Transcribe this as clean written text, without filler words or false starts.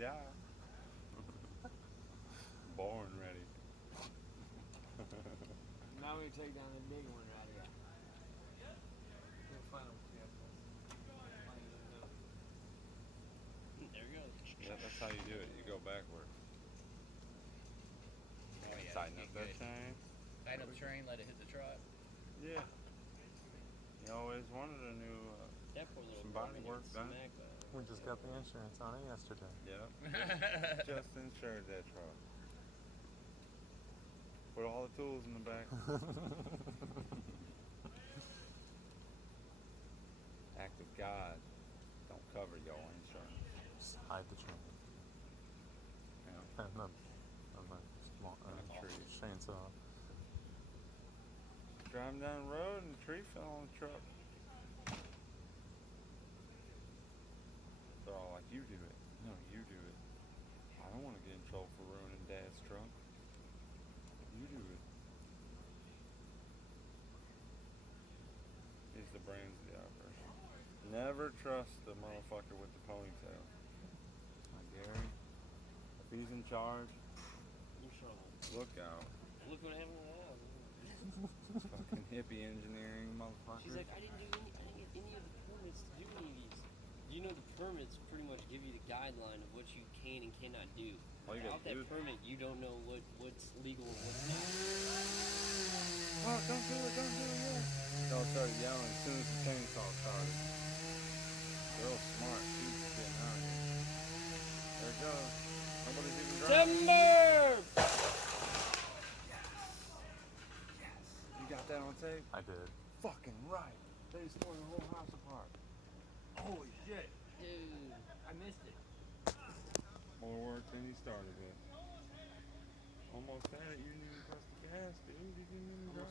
die. Born ready. Now we take down the big one right here. We'll find them. There we go. Yeah, that's how you do it. You go backward. Oh, yeah, Tighten get up that good. chain. Tighten up the train, let it hit the trot. Yeah. You always wanted a new That poor little some girl body getting work done. smacked by it. We just got the insurance on it yesterday. Yep. Just insured that truck. Put all the tools in the back. Act of God. Don't cover your insurance. Just hide the chain. Yeah. And the small tree. chainsaw. Driving down the road and a tree fell on the truck. They're all like, you do it. No, you do it. I don't want to get in trouble for ruining Dad's truck. You do it. He's the brains of the operation. Never trust the motherfucker with the ponytail. Like Gary. If he's in charge, You're trouble. look out. Look what happened to that. Fucking hippie engineering motherfucker. She's like, I didn't get any of the permits to do any of these. You know, the permits pretty much give you the guideline of what you can and cannot do. All you Without gotta do that permit, you don't know what's legal and what's not. Oh, don't do it yet. Y'all started yelling as soon as the chainsaw started. Girl's smart. She's getting out of here. There it goes. Nobody's even driving. Timber! Yes. You got that on tape? I did. Fucking right. They just tore the whole house apart. Holy shit. Dude. I missed it. More work than he started with. Almost had it. You didn't even press the gas, dude. You didn't even drive.